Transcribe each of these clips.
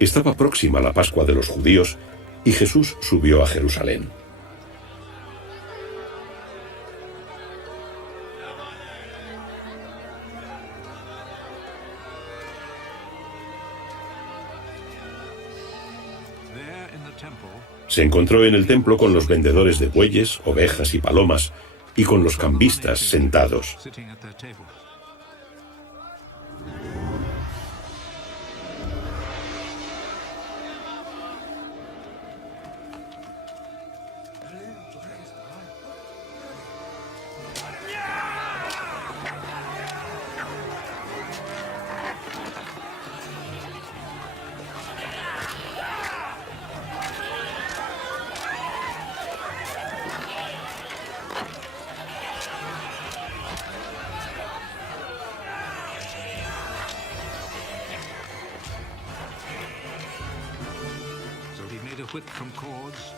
Estaba próxima la Pascua de los judíos y Jesús subió a Jerusalén. Se encontró en el templo con los vendedores de bueyes, ovejas y palomas, y con los cambistas sentados.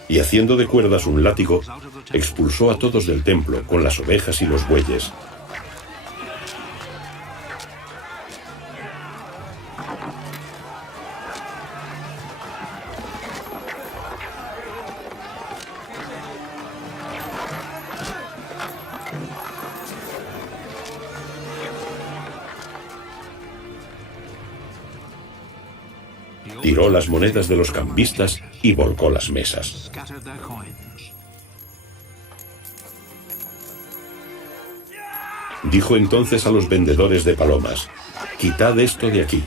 Y haciendo de cuerdas un látigo, expulsó a todos del templo con las ovejas y los bueyes. Tiró las monedas de los cambistas y volcó las mesas. Dijo entonces a los vendedores de palomas: «Quitad esto de aquí».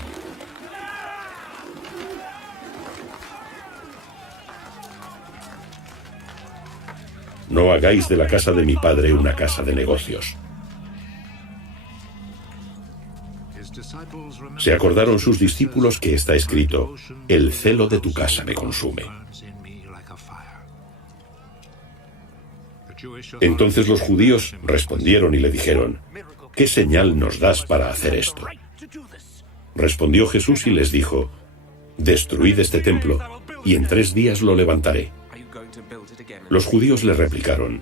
No hagáis de la casa de mi padre una casa de negocios. Se acordaron sus discípulos que está escrito: «El celo de tu casa me consume». Entonces los judíos respondieron y le dijeron: «¿Qué señal nos das para hacer esto?». Respondió Jesús y les dijo: «Destruid este templo, y en 3 días lo levantaré». Los judíos le replicaron: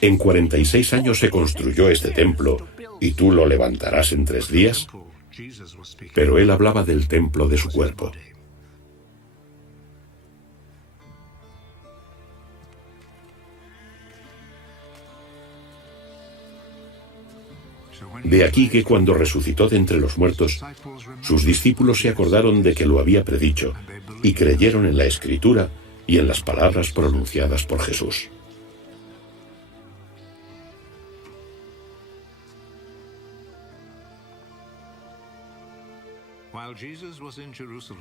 «¿En 46 años se construyó este templo, y tú lo levantarás en 3 días?» Pero él hablaba del templo de su cuerpo. De aquí que cuando resucitó de entre los muertos, sus discípulos se acordaron de que lo había predicho y creyeron en la Escritura y en las palabras pronunciadas por Jesús.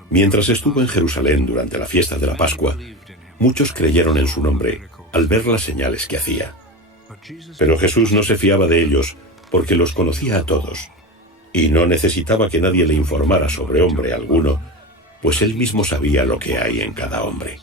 Mientras estuvo en Jerusalén durante la fiesta de la Pascua, muchos creyeron en su nombre al ver las señales que hacía. Pero Jesús no se fiaba de ellos porque los conocía a todos, y no necesitaba que nadie le informara sobre hombre alguno, pues él mismo sabía lo que hay en cada hombre.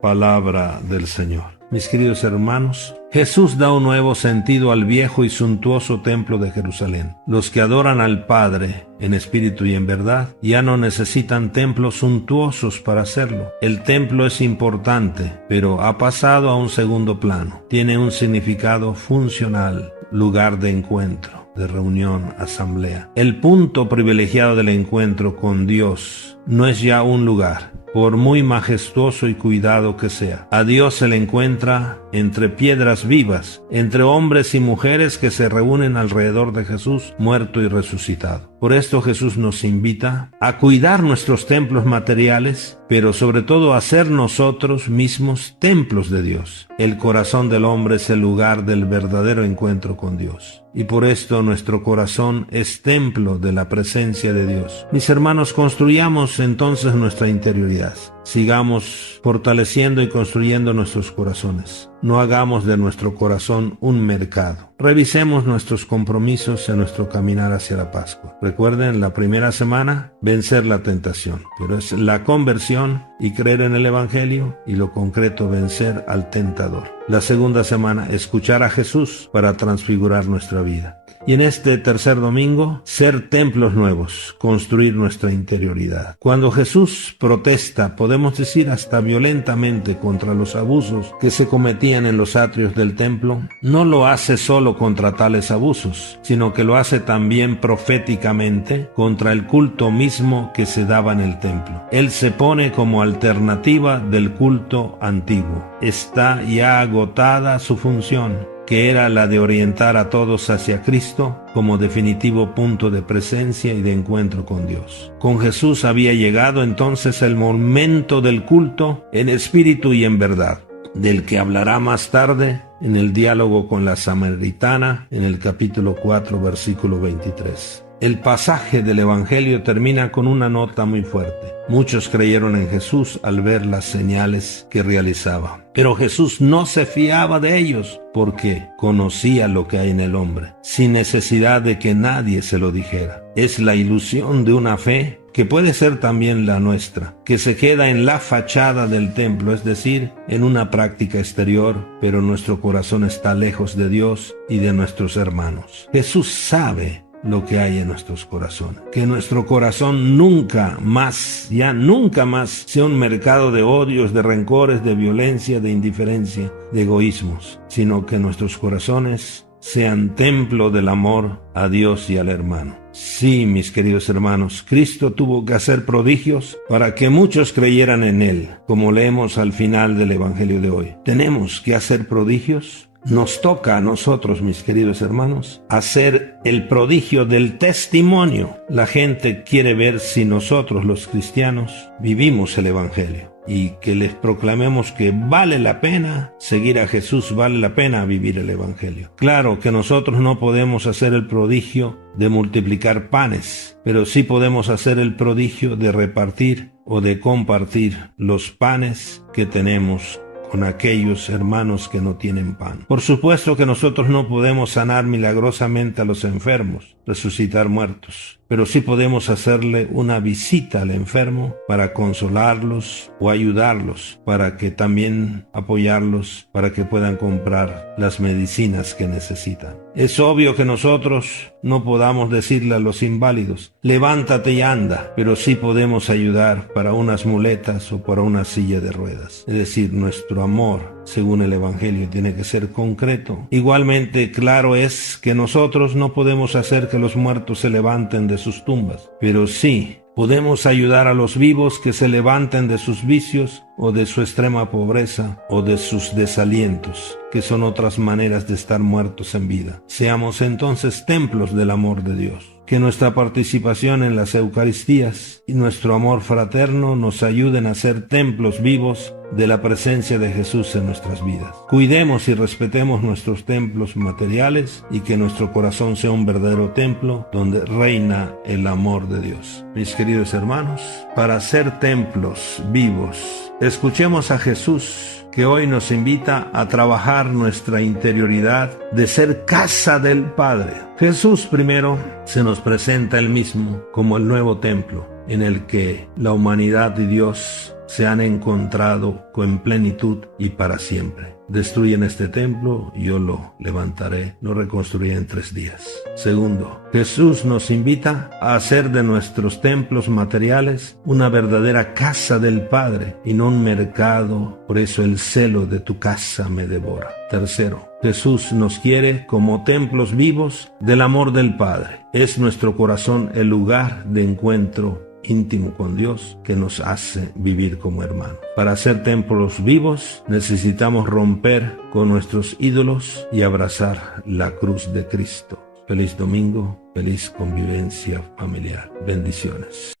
Palabra del Señor. Mis queridos hermanos, Jesús da un nuevo sentido al viejo y suntuoso templo de Jerusalén. Los que adoran al Padre en espíritu y en verdad ya no necesitan templos suntuosos para hacerlo. El templo es importante, pero ha pasado a un segundo plano. Tiene un significado funcional, lugar de encuentro, de reunión, asamblea. El punto privilegiado del encuentro con Dios no es ya un lugar, por muy majestuoso y cuidado que sea. A Dios se le encuentra entre piedras vivas, entre hombres y mujeres que se reúnen alrededor de Jesús, muerto y resucitado. Por esto Jesús nos invita a cuidar nuestros templos materiales, pero sobre todo a ser nosotros mismos templos de Dios. El corazón del hombre es el lugar del verdadero encuentro con Dios, y por esto nuestro corazón es templo de la presencia de Dios. Mis hermanos, construyamos entonces nuestra interioridad. Sigamos fortaleciendo y construyendo nuestros corazones. No hagamos de nuestro corazón un mercado. Revisemos nuestros compromisos en nuestro caminar hacia la Pascua. Recuerden, la primera semana, vencer la tentación, pero es la conversión y creer en el Evangelio, y lo concreto, vencer al tentador. La segunda semana, escuchar a Jesús para transfigurar nuestra vida. Y en este tercer domingo, ser templos nuevos, construir nuestra interioridad. Cuando Jesús protesta, podemos decir hasta violentamente, contra los abusos que se cometían en los atrios del templo, no lo hace solo contra tales abusos, sino que lo hace también proféticamente contra el culto mismo que se daba en el templo. Él se pone como alternativa del culto antiguo. Está ya agotada su función, que era la de orientar a todos hacia Cristo como definitivo punto de presencia y de encuentro con Dios. Con Jesús había llegado entonces el momento del culto en espíritu y en verdad, del que hablará más tarde en el diálogo con la samaritana en el capítulo 4, versículo 23. El pasaje del Evangelio termina con una nota muy fuerte. Muchos creyeron en Jesús al ver las señales que realizaba. Pero Jesús no se fiaba de ellos porque conocía lo que hay en el hombre, sin necesidad de que nadie se lo dijera. Es la ilusión de una fe que puede ser también la nuestra, que se queda en la fachada del templo, es decir, en una práctica exterior, pero nuestro corazón está lejos de Dios y de nuestros hermanos. Jesús sabe lo que hay en nuestros corazones. Que nuestro corazón nunca más sea un mercado de odios, de rencores, de violencia, de indiferencia, de egoísmos, sino que nuestros corazones sean templo del amor a Dios y al hermano. Sí, mis queridos hermanos, Cristo tuvo que hacer prodigios para que muchos creyeran en Él, como leemos al final del Evangelio de hoy. ¿Tenemos que hacer prodigios? Nos toca a nosotros, mis queridos hermanos, hacer el prodigio del testimonio. La gente quiere ver si nosotros, los cristianos, vivimos el Evangelio y que les proclamemos que vale la pena seguir a Jesús, vale la pena vivir el Evangelio. Claro que nosotros no podemos hacer el prodigio de multiplicar panes, pero sí podemos hacer el prodigio de repartir o de compartir los panes que tenemos con aquellos hermanos que no tienen pan. Por supuesto que nosotros no podemos sanar milagrosamente a los enfermos, resucitar muertos, pero sí podemos hacerle una visita al enfermo para consolarlos o ayudarlos, para que también apoyarlos, para que puedan comprar las medicinas que necesitan. Es obvio que nosotros no podamos decirle a los inválidos, levántate y anda, pero sí podemos ayudar para unas muletas o para una silla de ruedas. Es decir, nuestro amor, según el Evangelio, tiene que ser concreto. Igualmente, claro es que nosotros no podemos hacer que los muertos se levanten de sus tumbas, pero sí podemos ayudar a los vivos que se levanten de sus vicios o de su extrema pobreza o de sus desalientos, que son otras maneras de estar muertos en vida. Seamos entonces templos del amor de Dios. Que nuestra participación en las Eucaristías y nuestro amor fraterno nos ayuden a ser templos vivos de la presencia de Jesús en nuestras vidas. Cuidemos y respetemos nuestros templos materiales y que nuestro corazón sea un verdadero templo donde reina el amor de Dios. Mis queridos hermanos, para ser templos vivos, escuchemos a Jesús, que hoy nos invita a trabajar nuestra interioridad de ser casa del Padre. Jesús primero se nos presenta él mismo como el nuevo templo en el que la humanidad y Dios se han encontrado con plenitud y para siempre. Destruyen este templo, yo lo levantaré, lo reconstruiré en 3 días. Segundo, Jesús nos invita a hacer de nuestros templos materiales una verdadera casa del Padre y no un mercado, por eso el celo de tu casa me devora. Tercero, Jesús nos quiere como templos vivos del amor del Padre. Es nuestro corazón el lugar de encuentro íntimo con Dios que nos hace vivir como hermanos. Para ser templos vivos necesitamos romper con nuestros ídolos y abrazar la cruz de Cristo. Feliz domingo, feliz convivencia familiar. Bendiciones.